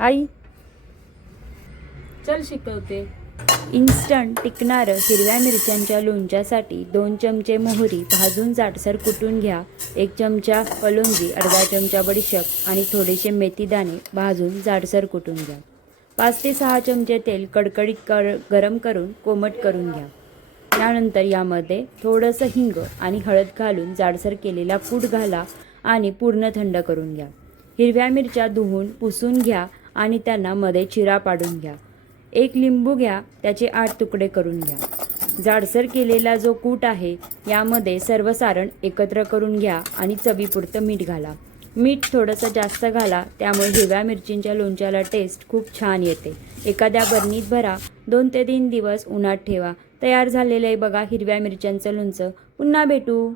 आई चल शिकवते. इन्स्टंट टिकणारं हिरव्या मिरच्यांच्या लोणच्यासाठी 2 चमचे मोहरी भाजून जाडसर कुटून घ्या. 1 चमचा कलोंजी, अर्धा चमचा बडीशेप आणि थोडेसे मेथीदाणे भाजून जाडसर कुटून घ्या. 5 ते 6 चमचे तेल कडकडीत गरम करून कोमट करून घ्या. त्यानंतर यामध्ये थोडंसं हिंग आणि हळद घालून जाडसर केलेला कूट घाला आणि पूर्ण थंड करून घ्या. हिरव्या मिरच्या धुवून पुसून घ्या आणि त्यांना मध्ये चिरा पाडून घ्या. 1 लिंबू घ्या, त्याचे 8 तुकडे करून घ्या. जाडसर केलेला जो कूट आहे यामध्ये सर्व सारण एकत्र करून घ्या आणि चवीपुरतं मीठ घाला. मीठ थोडंसं जास्त घाला, त्यामुळे हिरव्या मिरचींच्या लोणच्याला टेस्ट खूप छान येते. एखाद्या बरणीत भरा. 2 ते 3 दिवस उन्हात ठेवा. तयार झालेलं आहे बघा हिरव्या मिरच्यांचं लोणचं. पुन्हा भेटू.